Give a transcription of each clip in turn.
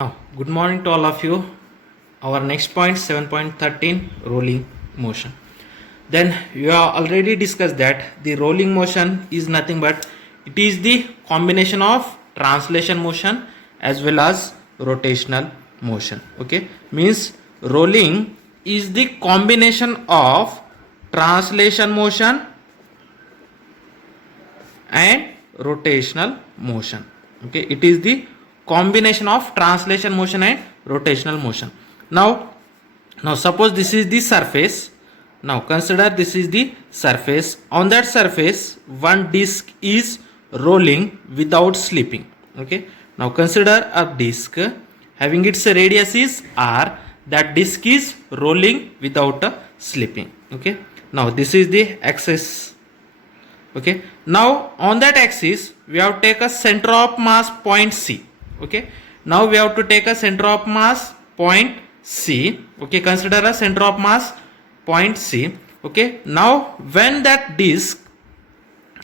Good morning to all of you. Our next point 7.13 rolling motion. Then you have already discussed that the rolling motion is nothing but it is the combination of translation motion as well as rotational motion. Okay, means rolling is the combination of translation motion and rotational motion. Okay, it is the combination of translation motion and rotational motion. Now suppose this is the surface. Now consider this is the surface. On that surface one disc is rolling without slipping. Okay, now consider a disc having its radius is r. That disc is rolling without slipping. Okay, now this is the axis. Okay, now on that axis we have to take a center of mass point C. Okay, now we have to take a center of mass point C. Okay, consider a center of mass point C. Okay, now when that disc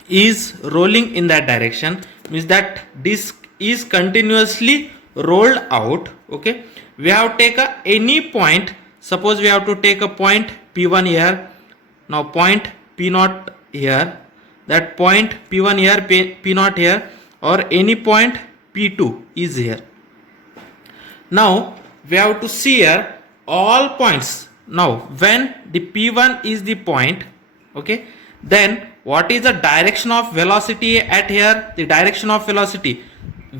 is rolling in that direction, means that disc is continuously rolled out. Okay, we have to take a any point. Suppose we have to take a point P1 here, now point P0 here, that point P1 here, P0 here, or any point P2 is here. Now we have to see here all points. Now when the P1 is the point, okay, then what is the direction of velocity at here? The direction of velocity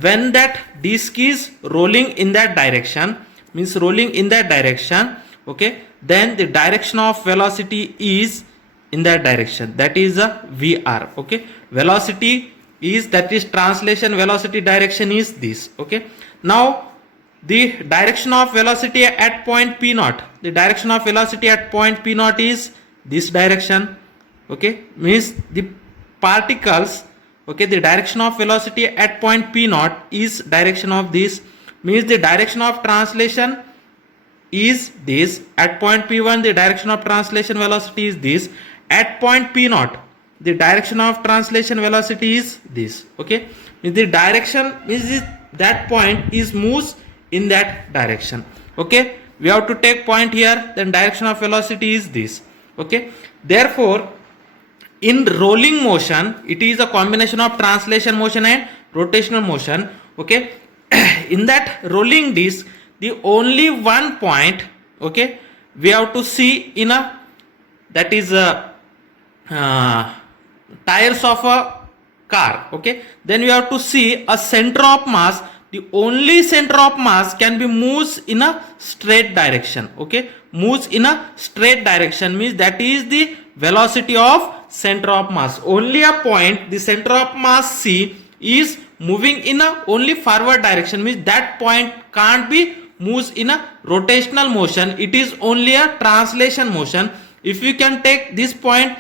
when that disc is rolling in that direction, means rolling in that direction. Okay, then the direction of velocity is in that direction, that is a VR. Okay, velocity is, that is translation velocity direction is this. Okay, now the direction of velocity at point P0, the direction of velocity at point P0 is this direction. Okay, means the particles, okay, the direction of velocity at point P0 is direction of this, means the direction of translation is this. At point P1 the direction of translation velocity is this. At point P0 the direction of translation velocity is this. Okay, means the direction is that point is moves in that direction. Okay, we have to take point here, then direction of velocity is this. Okay, therefore in rolling motion it is a combination of translation motion and rotational motion. Okay, in that rolling disc the only one point, okay, we have to see in a, that is a tires of a car. Okay, then we have to see a center of mass. The only center of mass can be moves in a straight direction. Okay, moves in a straight direction means that is the velocity of center of mass. Only a point, the center of mass C is moving in a only forward direction, means that point can't be moves in a rotational motion. It is only a translation motion. If you can take this point,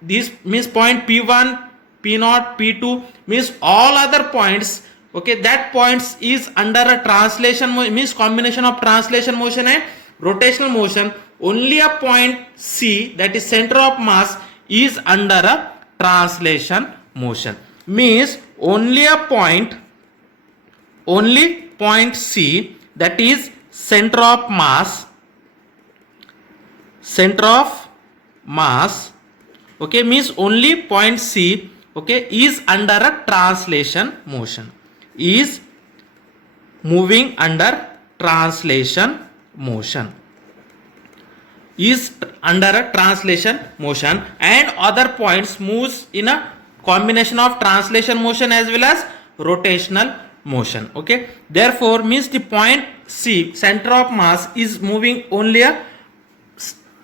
this means point P1, P0, P2, means all other points. Okay, that points is under a translation means combination of translation motion and rotational motion. Only a point C, that is center of mass, is under a translation motion, means only a point, only point C, that is center of mass, center of mass. Okay, means only point C, okay, is under a translation motion, is moving under translation motion, is under a translation motion, and other points moves in a combination of translation motion as well as rotational motion. Okay, therefore means the point C, center of mass, is moving only a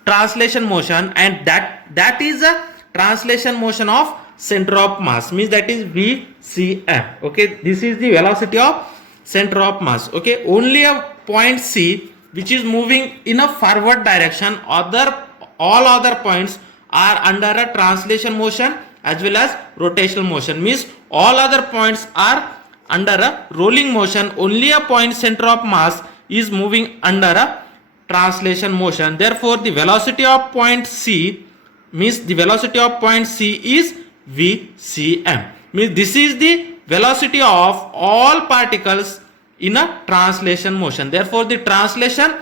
translation motion, and that is a translation motion of center of mass, means that is VCM. Okay, this is the velocity of center of mass. Okay, only a point C which is moving in a forward direction, all other points are under a translation motion as well as rotational motion, means all other points are under a rolling motion. Only a point center of mass is moving under a translation motion. Therefore the velocity of point C, means the velocity of point C is VCM, means this is the velocity of all particles in a translation motion. Therefore, the translation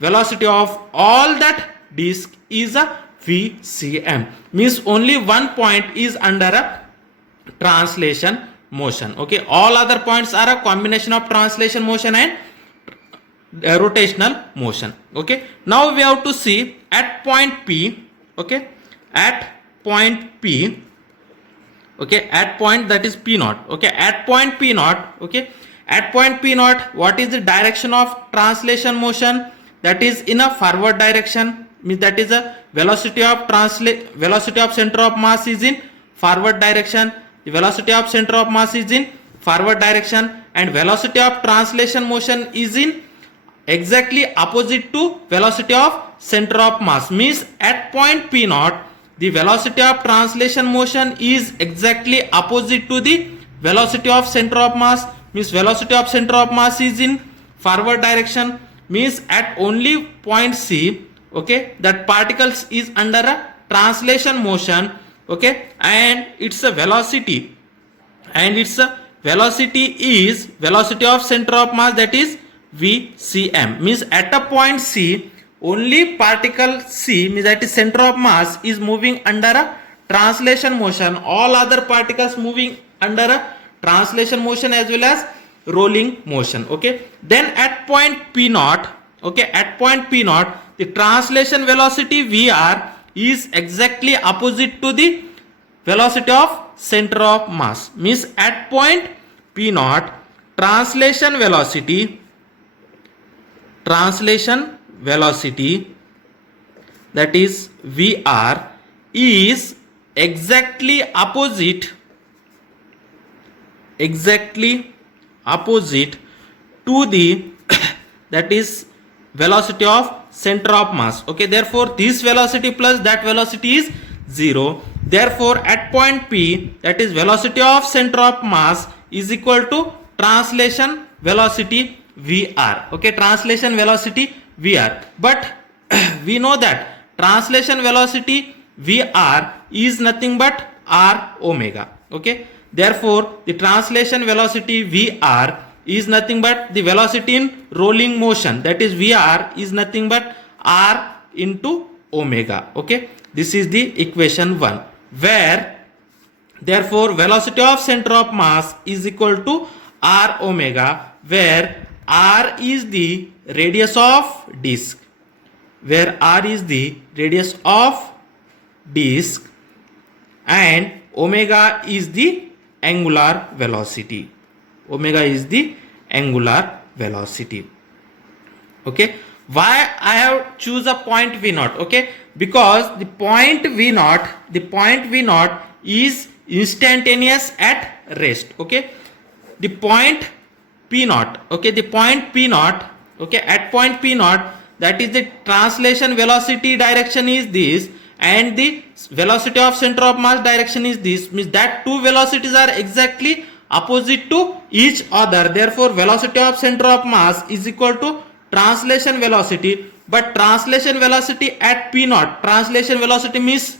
velocity of all that disk is a VCM. Means only one point is under a translation motion. Okay, all other points are a combination of translation motion and rotational motion. Okay, now we have to see at point P. Okay, at point P. Okay, at point that is P naught. Okay, at point P naught. Okay, at point P naught, what is the direction of translation motion? That is in a forward direction. Means that is a velocity of center of mass is in forward direction. The velocity of center of mass is in forward direction, and velocity of translation motion is in exactly opposite to velocity of center of mass. Means at point P naught, the velocity of translation motion is exactly opposite to the velocity of center of mass. Means velocity of center of mass is in forward direction. Means at only point C, okay, that particles is under a translation motion. Okay, and its a velocity, is velocity of center of mass, that is VCM. Means at a point C, only particle C, means that is center of mass, is moving under a translation motion. All other particles moving under a translation motion as well as rolling motion. Okay, then at point P naught, okay, at point P naught, the translation velocity VR is exactly opposite to the velocity of center of mass. Means at point P naught, translation velocity that is VR is exactly opposite to the that is velocity of center of mass. Okay, therefore this velocity plus that velocity is 0. Therefore at point P, that is velocity of center of mass is equal to translation velocity VR. Okay, translation velocity VR. But we know that translation velocity VR is nothing but R omega. Okay, therefore the translation velocity VR is nothing but the velocity in rolling motion, that is VR is nothing but R into omega. Okay, this is the equation 1, where therefore velocity of center of mass is equal to R omega, where R is the radius of disk, and omega is the angular velocity. Okay, why I have choose a point V naught? Okay, because the point V naught is instantaneous at rest. Okay, the point P naught, okay, the point P naught, okay, at point P naught, that is the translation velocity direction is this, and the velocity of center of mass direction is this. Means that two velocities are exactly opposite to each other. Therefore velocity of center of mass is equal to translation velocity. But translation velocity at P naught, translation velocity means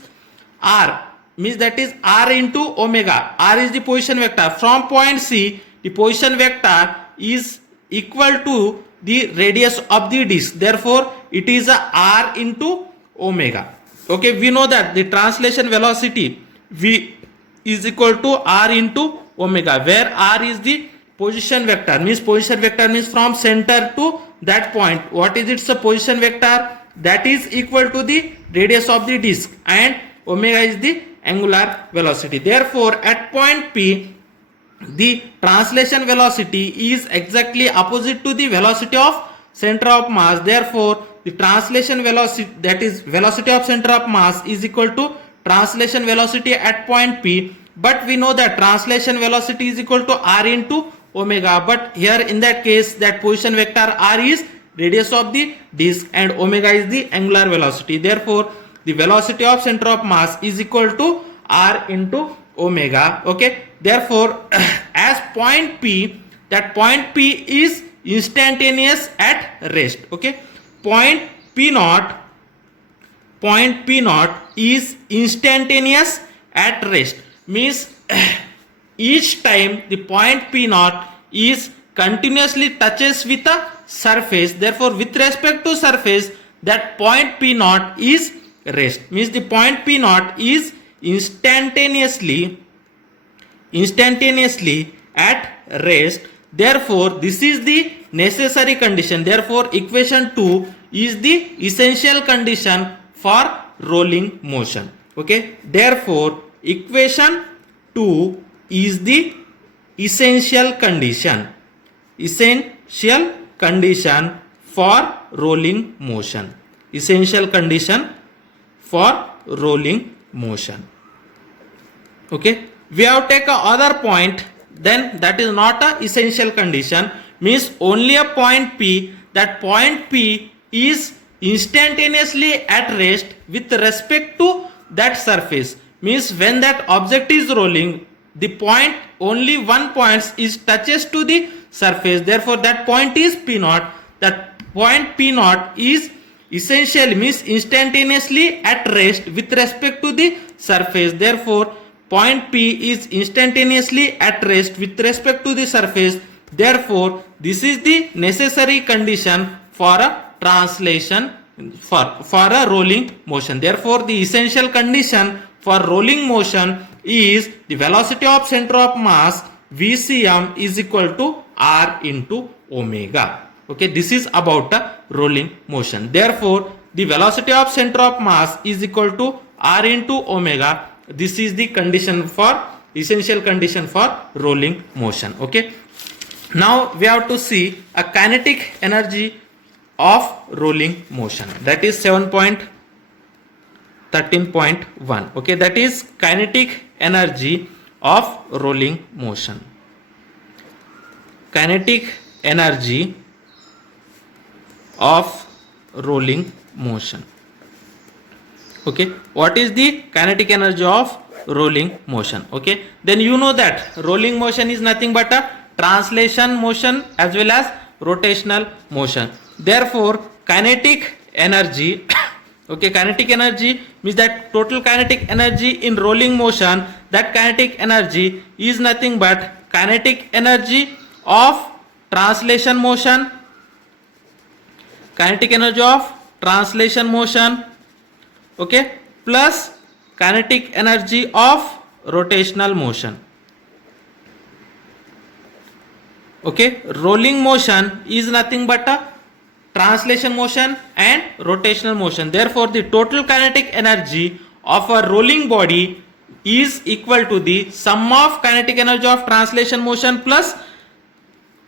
R, means that is R into omega. R is the position vector. From point C, the position vector is equal to the radius of the disk. Therefore it is a R into omega. Okay, we know that the translation velocity V is equal to R into omega, where R is the position vector. Means position vector means from center to that point. What is its position vector? That is equal to the radius of the disk, and omega is the angular velocity. Therefore at point P, the translation velocity is exactly opposite to the velocity of center of mass. Therefore the translation velocity, that is velocity of center of mass, is equal to translation velocity at point P. But we know that translation velocity is equal to R into omega. But here in that case, that position vector R is radius of the disk and omega is the angular velocity. Therefore the velocity of center of mass is equal to R into omega. Okay, therefore as point P, that point P is instantaneous at rest. Okay, point P naught is instantaneous at rest. Means each time the point P naught is continuously touches with a surface, therefore with respect to surface, that point P naught is rest. Means the point P naught is instantaneously at rest. Therefore this is the necessary condition. Therefore equation 2 is the essential condition for rolling motion. Okay, therefore equation 2 is the essential condition for rolling motion. Essential condition for rolling motion. Okay, we have taken other point, then that is not a essential condition. Means only a point P, that point P is instantaneously at rest with respect to that surface. Means when that object is rolling, the point, only one point is touches to the surface, therefore that point is P naught. That point P naught is essentially, means instantaneously at rest with respect to the surface, therefore point P is instantaneously at rest with respect to the surface, therefore this is the necessary condition for a translation, for a rolling motion. Therefore the essential condition for rolling motion is the velocity of center of mass VCM is equal to R into omega. Okay, this is about a rolling motion. Therefore the velocity of center of mass is equal to R into omega. This is the condition for, essential condition for rolling motion. Okay, now we have to see a kinetic energy of rolling motion, that is 7.13.1. okay, that is kinetic energy of rolling motion. Kinetic energy of rolling motion. Okay, what is the kinetic energy of rolling motion? Okay, then you know that rolling motion is nothing but a translation motion as well as rotational motion. Therefore kinetic energy okay, kinetic energy means that total kinetic energy in rolling motion, that kinetic energy is nothing but kinetic energy of translation motion, kinetic energy of translation motion, okay, plus kinetic energy of rotational motion. Okay, rolling motion is nothing but a translation motion and rotational motion. Therefore the total kinetic energy of a rolling body is equal to the sum of kinetic energy of translation motion plus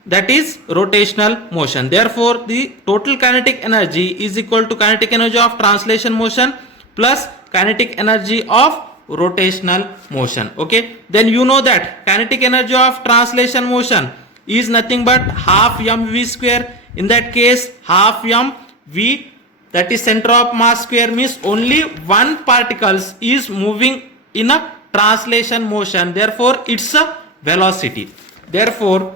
that is rotational motion. Therefore the total kinetic energy is equal to kinetic energy of translation motion plus kinetic energy of rotational motion. Okay, then you know that kinetic energy of translation motion is nothing but half mv square. In that case half mv, that is center of mass square, means only one particles is moving in a translation motion, therefore it's a velocity. Therefore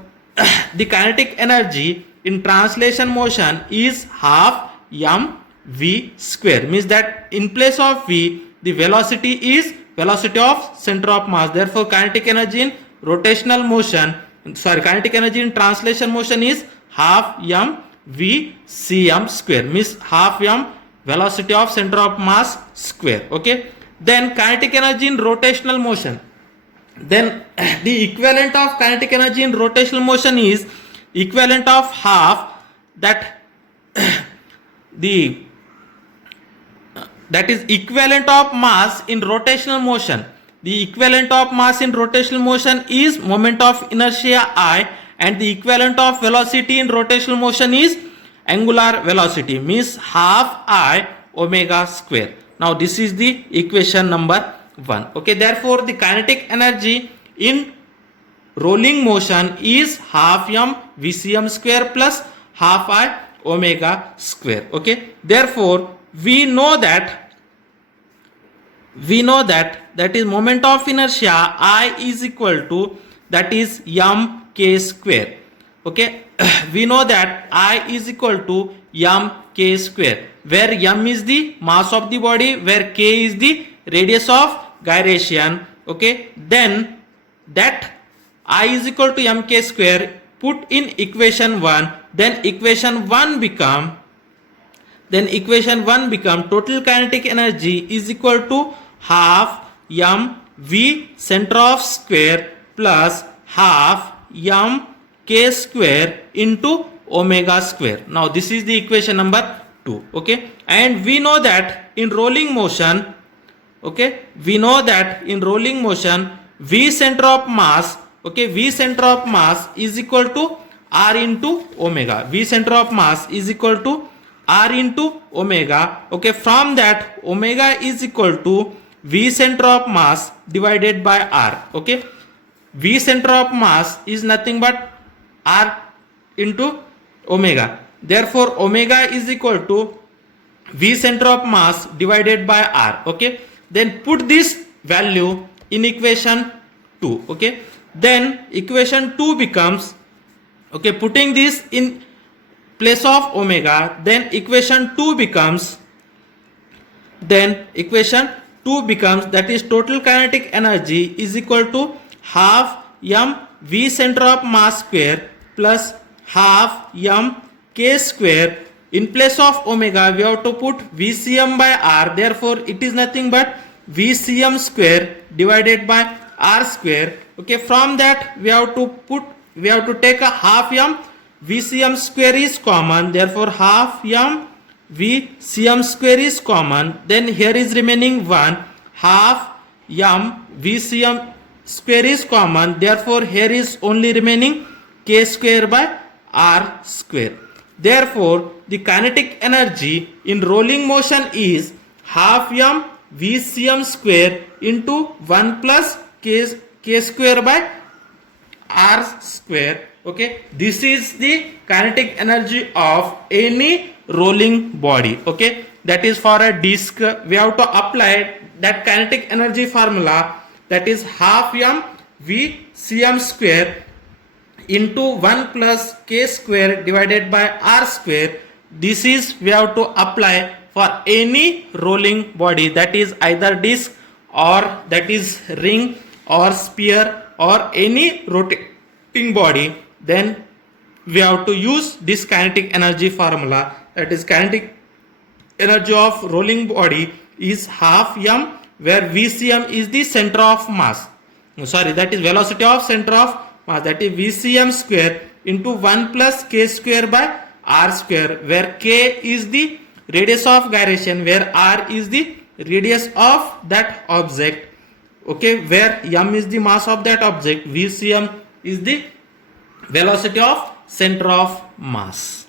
the kinetic energy in translation motion is half mv square, means that in place of v the velocity is velocity of center of mass. Therefore kinetic energy in rotational motion, kinetic energy in translation motion is half mv cm square, means half m velocity of center of mass square. Okay, then kinetic energy in rotational motion, then the equivalent of kinetic energy in rotational motion is equivalent of half that that is equivalent of mass in rotational motion. The equivalent of mass in rotational motion is moment of inertia I, and the equivalent of velocity in rotational motion is angular velocity, means half I omega square. Now this is the equation number 1. Okay, therefore the kinetic energy in rolling motion is half m vcm square plus half I omega square. Okay, therefore we know that that is moment of inertia I is equal to, that is m k square. Okay, we know that I is equal to m k square, where m is the mass of the body, where k is the radius of gyration. Okay, then that I is equal to m k square put in equation 1, then equation 1 become total kinetic energy is equal to half mv center of square plus half mk square into omega square. Now this is the equation number 2. Okay, and we know that in rolling motion, v center of mass, v center of mass is equal to r into omega. V center of mass is equal to r into omega. Okay, from that omega is equal to v center of mass divided by r. Okay, v center of mass is nothing but r into omega. Therefore omega is equal to v center of mass divided by r. Okay, then put this value in equation 2. Okay, then equation 2 becomes, okay, putting this in place of omega, then equation 2 becomes that is total kinetic energy is equal to half mv center of mass square plus half mk square. In place of omega we have to put vcm by r, therefore it is nothing but vcm square divided by r square. Okay, from that we have to take a half m vcm square is common, therefore half m vcm square is common, then here is remaining 1, half m vcm square is common, therefore here is only remaining k square by r square. Therefore the kinetic energy in rolling motion is half m vcm square into 1 plus k square by r square. Okay, this is the kinetic energy of any rolling body. Okay, that is for a disc we have to apply that kinetic energy formula, that is half m vcm square into 1 plus k square divided by r square. This is we have to apply for any rolling body, that is either disc or that is ring or sphere or any rotating body. Then we have to use this kinetic energy formula, that is kinetic energy of rolling body is half m, where vcm is the center of mass, that is velocity of center of mass, that is vcm square into 1 plus k square by r square, where k is the radius of gyration, where r is the radius of that object. Okay, where m is the mass of that object, vcm is the velocity of center of mass.